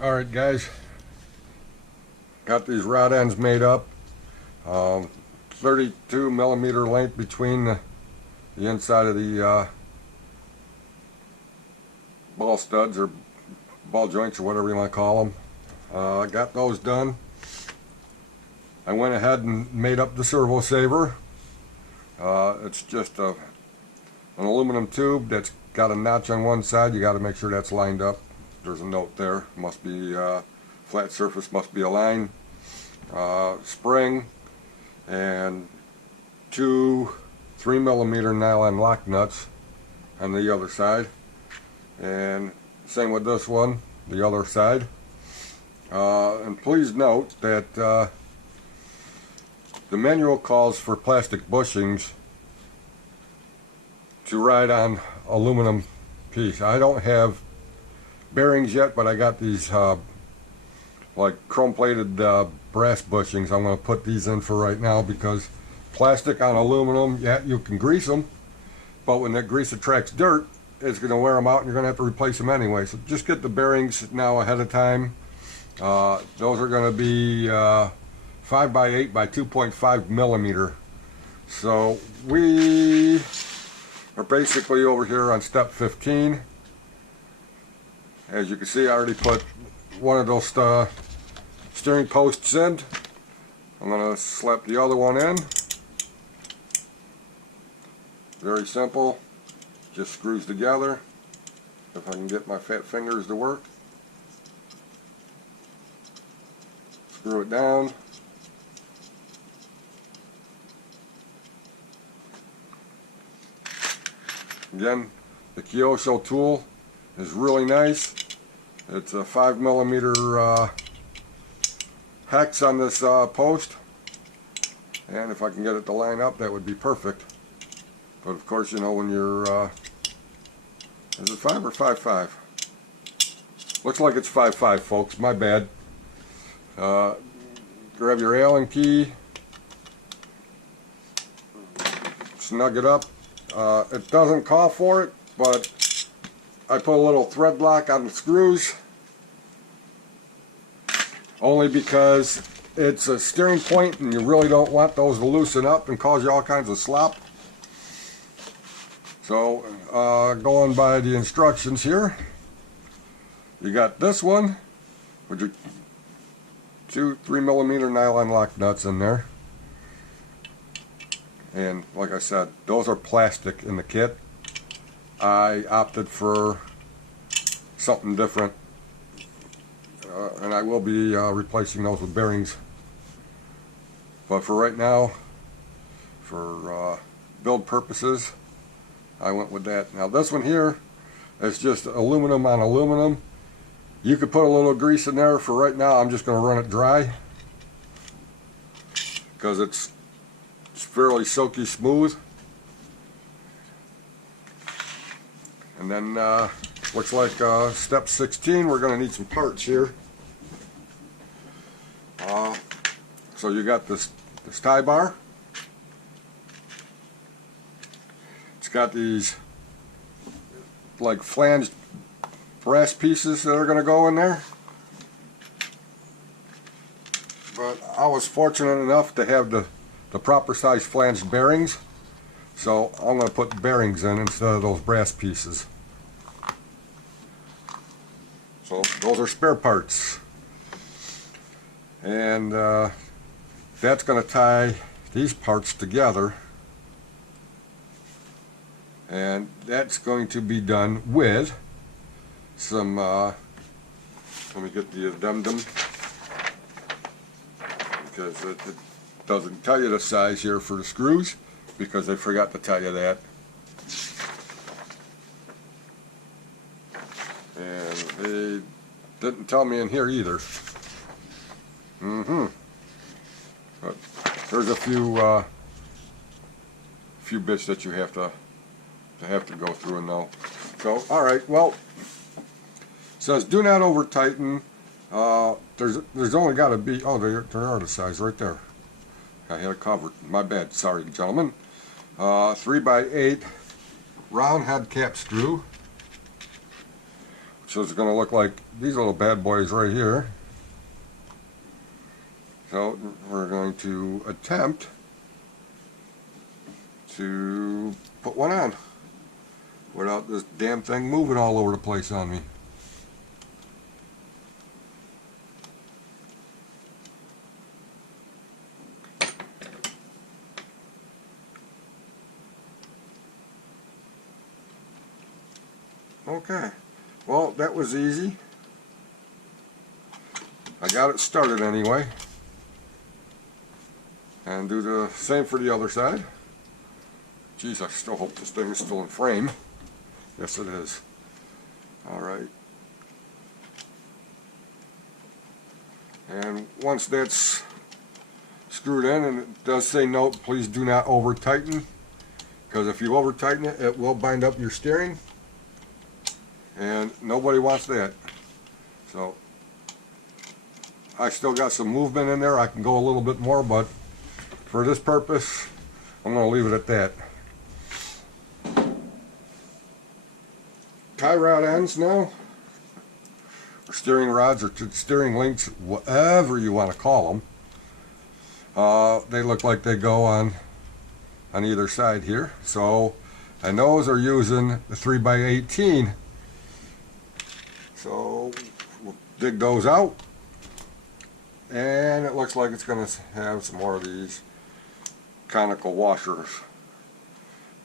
Alright guys, got these rod ends made up. 32 millimeter length between the inside of the ball studs or ball joints or whatever you want to call them. I got those done. I went ahead and made up the Servo Saver. It's just an aluminum tube that's got a notch on one side. You got to make sure that's lined up. There's a note there. Must be flat surface, must be aligned. Spring and two 3 millimeter nylon lock nuts on the other side, and same with this one, the other side. And please note that the manual calls for plastic bushings to ride on aluminum piece. I don't have bearings yet, but I got these like chrome plated brass bushings. I'm going to put these in for right now because plastic on aluminum, yeah, you can grease them, but when that grease attracts dirt, it's going to wear them out and you're going to have to replace them anyway. So just get the bearings now ahead of time. Those are going to be 5 by 8 by 2.5 millimeter. So we are basically over here on step 15. As you can see, I already put one of those steering posts in. I'm going to slap the other one in. Very simple. Just screws together. If I can get my fat fingers to work. Screw it down. Again, the Kyosho tool is really nice. It's a 5 millimeter hex on this post, and if I can get it to line up, that would be perfect. But of course, you know, when you're is it 5 or 5.5? Looks like it's 5.5, folks. My bad. Grab your Allen key, snug it up. It doesn't call for it, but I put a little thread lock on the screws only because it's a steering point and you really don't want those to loosen up and cause you all kinds of slop. So going by the instructions here, you got this one with your two 3 millimeter nylon lock nuts in there, and like I said, those are plastic in the kit. I opted for something different, and I will be replacing those with bearings. But for right now, for build purposes, I went with that. Now this one here is just aluminum on aluminum. You could put a little grease in there. For right now, I'm just going to run it dry because it's fairly silky smooth. And then looks like step 16, we're going to need some parts here. So you got this tie bar. It's got these like flanged brass pieces that are going to go in there. But I was fortunate enough to have the proper size flanged bearings, so I'm going to put bearings in instead of those brass pieces. So those are spare parts, and that's going to tie these parts together, and that's going to be done with some let me get the addendum, because it doesn't tell you the size here for the screws because they forgot to tell you that. And they didn't tell me in here either. But there's a few bits that you have to go through and know. So, all right, well, it says do not over tighten. There's only got to be, oh, there are the size right there. I had it covered. My bad. Sorry, gentlemen. 3 by 8 round head cap screw, So it's going to look like these little bad boys right here. So we're going to attempt to put one on without this damn thing moving all over the place on me. Okay, well, that was easy. I got it started anyway. And do the same for the other side. Geez, I still hope this thing is still in frame. Yes, it is. Alright. And once that's screwed in, and it does say note, please do not over tighten, because if you over tighten it, it will bind up your steering, and nobody wants that. So I still got some movement in there. I can go a little bit more, but for this purpose I'm going to leave it at that. Tie rod ends now, or steering rods, or steering links, whatever you want to call them. They look like they go on either side here. So, and those are using the 3x18. So we'll dig those out, and it looks like it's going to have some more of these conical washers,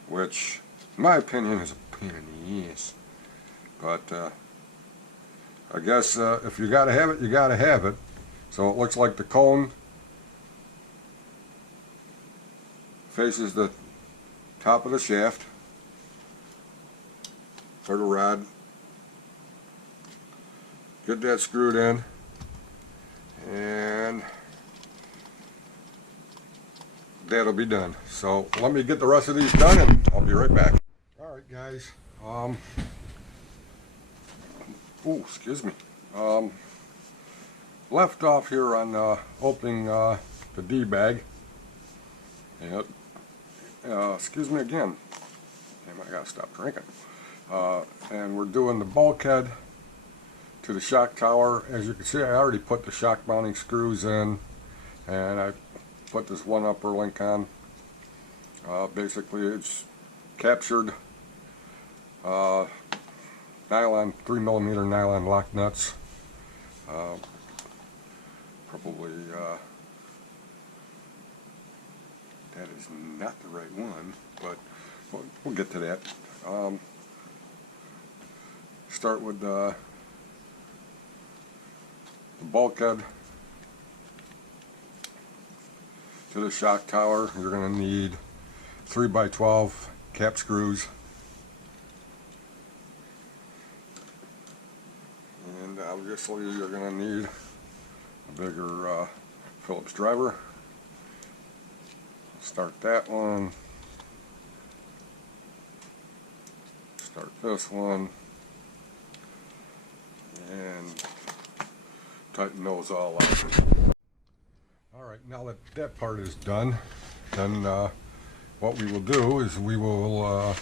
which in my opinion is a pain in the ass. But I guess if you gotta have it, you gotta have it. So it looks like the cone faces the top of the shaft, or the rod. Get that screwed in, and that'll be done. So let me get the rest of these done, and I'll be right back. Alright guys, ooh, excuse me. Left off here on opening the D-bag. Yep. Excuse me again. Damn, I gotta stop drinking. And we're doing the bulkhead to the shock tower. As you can see, I already put the shock mounting screws in, and I put this one upper link on. Basically, it's captured nylon, 3mm nylon lock nuts. Probably that is not the right one, but we'll get to that. Start with the bulkhead to the shock tower. You're going to need 3x12 cap screws. And obviously you're going to need a bigger Phillips driver. Start that one. Start this one. And tighten those all up. Alright, now that that part is done, then what we will do is we will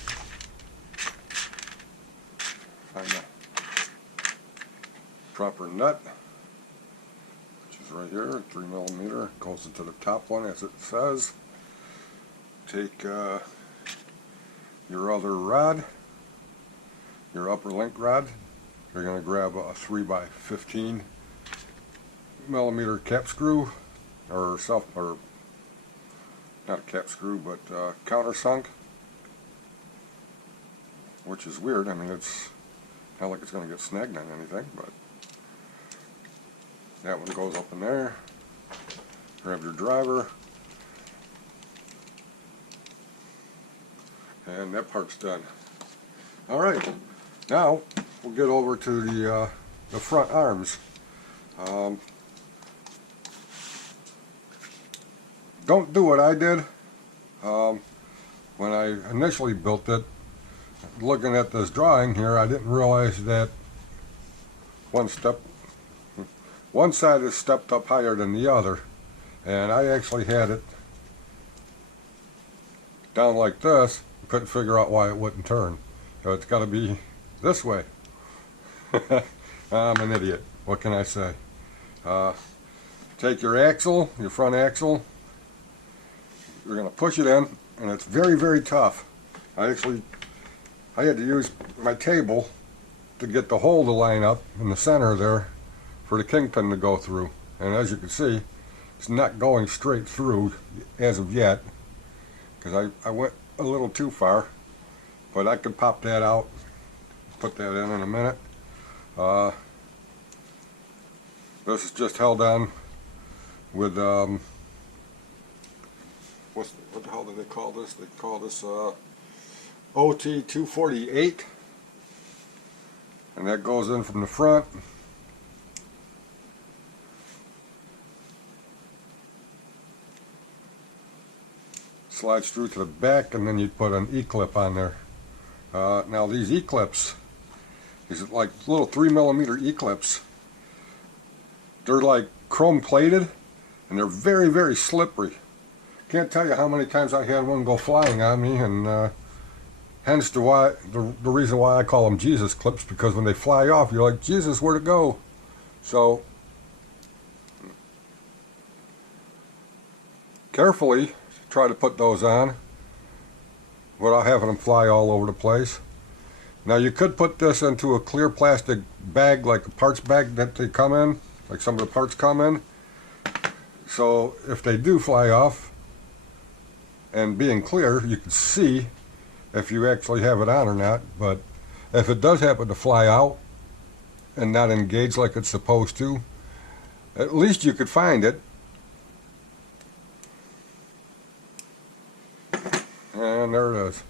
find the proper nut, which is right here, 3mm, goes into the top one as it says. Take your other rod, your upper link rod. You're going to grab a 3x15mm cap screw, or not a cap screw, but countersunk, which is weird. I mean, it's not like it's going to get snagged on anything, but that one goes up in there. Grab your driver, and that part's done. Alright, now we'll get over to the front arms. Don't do what I did. When I initially built it, looking at this drawing here, I didn't realize that one side is stepped up higher than the other, and I actually had it down like this. Couldn't figure out why it wouldn't turn. So it's got to be this way. I'm an idiot. What can I say? Take your axle, your front axle. You're going to push it in, and it's very, very tough. I had to use my table to get the hole to line up in the center there for the kingpin to go through. And as you can see, it's not going straight through as of yet, because I went a little too far, but I could pop that out, put that in a minute. This is just held on with what the hell do they call this? They call this OT 248, and that goes in from the front. Slides through to the back, and then you put an E-clip on there. Now these E-clips, these like little 3mm E-clips, they're like chrome plated, and they're very, very slippery. Can't tell you how many times I had one go flying on me, and hence the reason why I call them Jesus clips, because when they fly off, you're like, Jesus, where'd it go? So carefully try to put those on without having them fly all over the place. Now you could put this into a clear plastic bag, like a parts bag that they come in, like some of the parts come in. So if they do fly off, and being clear, you can see if you actually have it on or not. But if it does happen to fly out and not engage like it's supposed to, at least you could find it. And there it is.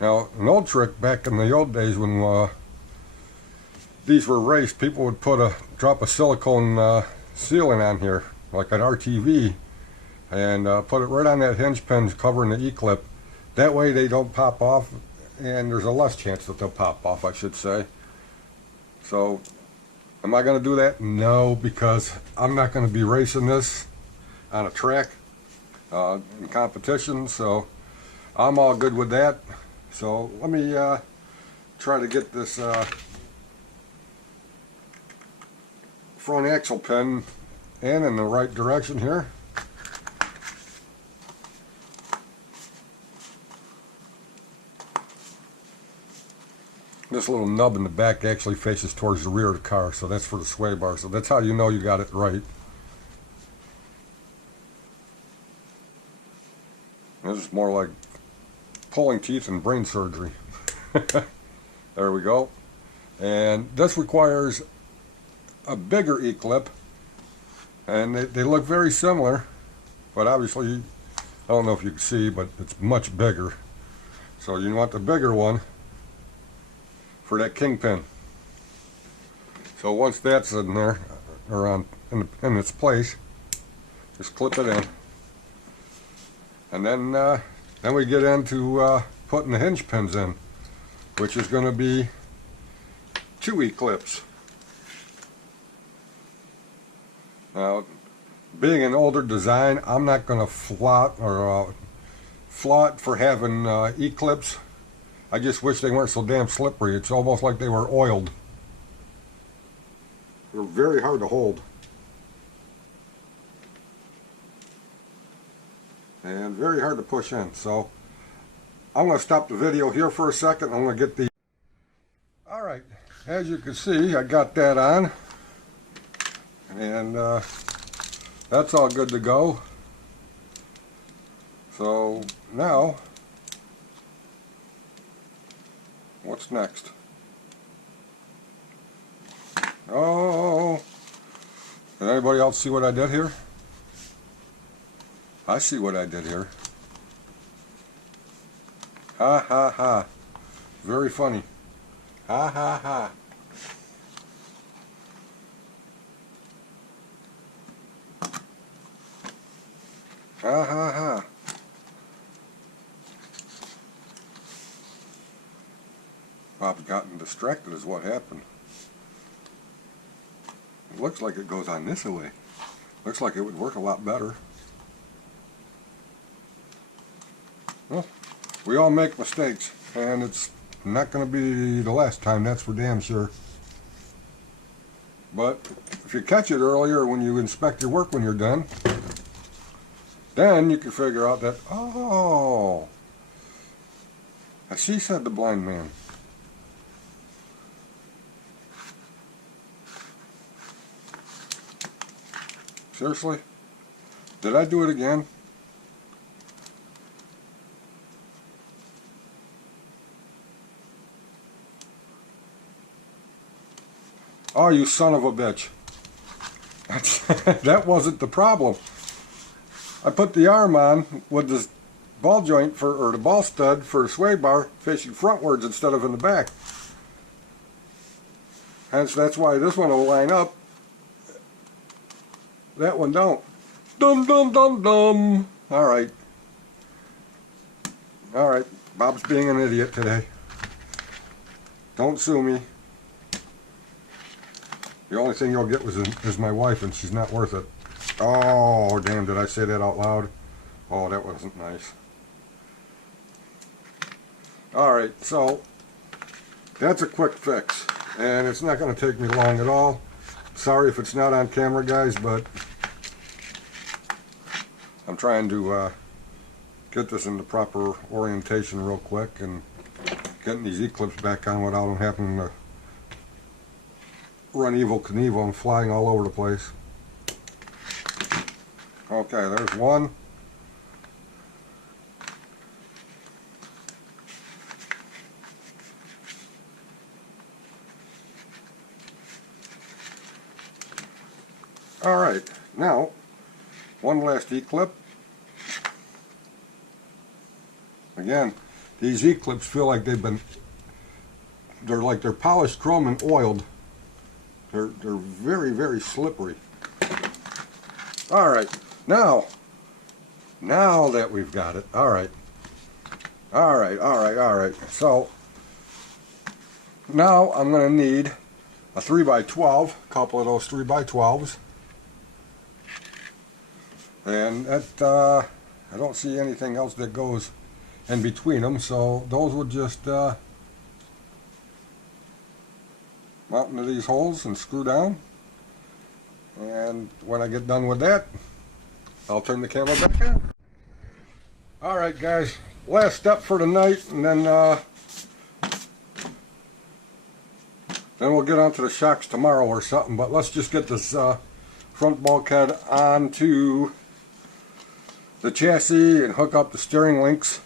Now, an old trick back in the old days when these were raced, people would put a drop of silicone sealant on here, like an RTV, and put it right on that hinge pin covering the E-clip. That way they don't pop off, and there's a less chance that they'll pop off, I should say. So, am I going to do that? No, because I'm not going to be racing this on a track in competition, so I'm all good with that. So let me try to get this front axle pin in the right direction here. This little nub in the back actually faces towards the rear of the car, so that's for the sway bar. So that's how you know you got it right. This is more like pulling teeth and brain surgery. There we go. And this requires a bigger E-clip, and they look very similar, but obviously I don't know if you can see, but it's much bigger. So you want the bigger one for that kingpin. So once that's in there, or in its place, just clip it in, and then we get into putting the hinge pins in, which is going to be 2 E-clips. Now, being an older design, I'm not going to flaunt for having E-clips. I just wish they weren't so damn slippery. It's almost like they were oiled. They're very hard to hold. And very hard to push in. So I'm going to stop the video here for a second. I'm going to get the... Alright, as you can see, I got that on. And that's all good to go. So now, what's next? Oh, did anybody else see what I did here? I see what I did here. Ha ha ha. Very funny. Ha ha ha. Ha ha ha. I've gotten distracted is what happened. It looks like it goes on this way. Looks like it would work a lot better. Well, we all make mistakes, and it's not going to be the last time, that's for damn sure. But if you catch it earlier when you inspect your work when you're done, then you can figure out that, oh, as she said, the blind man. Seriously? Did I do it again? Oh, you son of a bitch. That wasn't the problem. I put the arm on with this ball joint or the ball stud for the sway bar facing frontwards instead of in the back. Hence, that's why this one will line up. That one don't. Dum dum dum dum. Alright. Alright. Bob's being an idiot today. Don't sue me. The only thing you'll get is my wife, and she's not worth it. Oh, damn, did I say that out loud? Oh, that wasn't nice. Alright, so that's a quick fix, and it's not going to take me long at all. Sorry if it's not on camera, guys, but I'm trying to get this in the proper orientation real quick and getting these E-clips back on without them having to run Evil Knievel and flying all over the place. Okay, there's one. Alright, now, one last E-clip. Again, these E-clips feel like they're polished chrome and oiled. They're very, very slippery. Alright, now that we've got it, alright. So, now I'm going to need a 3x12, a couple of those 3x12s. And that, I don't see anything else that goes in between them, so those would just mount into these holes and screw down. And when I get done with that, I'll turn the camera back on. Alright guys, last step for tonight, and then we'll get onto the shocks tomorrow or something, but let's just get this front bulkhead onto the chassis and hook up the steering links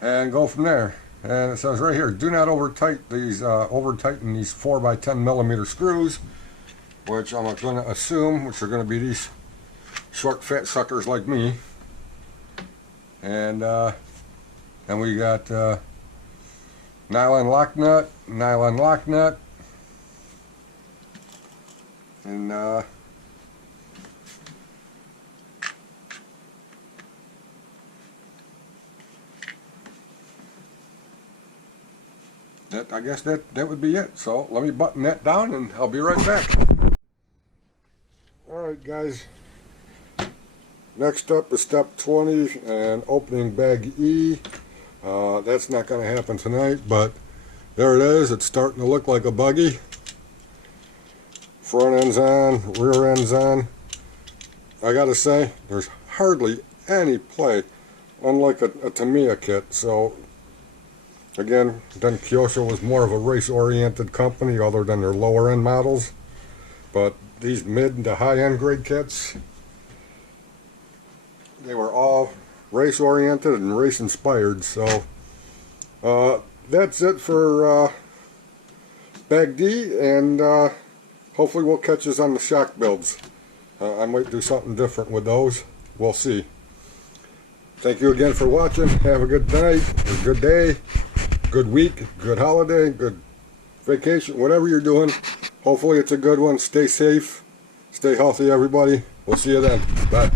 and go from there. And it says right here, do not over tighten these 4x10 millimeter screws, which I'm going to assume, which are going to be these short fat suckers like me. And then we got nylon lock nut, and I guess that would be it. So let me button that down and I'll be right back. Alright guys, next up is step 20 and opening bag E. That's not going to happen tonight, but there it is. It's starting to look like a buggy. Front end's on, rear end's on. I gotta say, there's hardly any play, unlike a Tamiya kit. So again, then Kyosho was more of a race-oriented company other than their lower-end models. But these mid to high-end grade kits, they were all race-oriented and race-inspired. So that's it for Bag D, and hopefully we'll catch us on the shock builds. I might do something different with those. We'll see. Thank you again for watching. Have a good night, a good day, good week, good holiday, good vacation, whatever you're doing. Hopefully it's a good one. Stay safe, stay healthy, everybody. We'll see you then. Bye.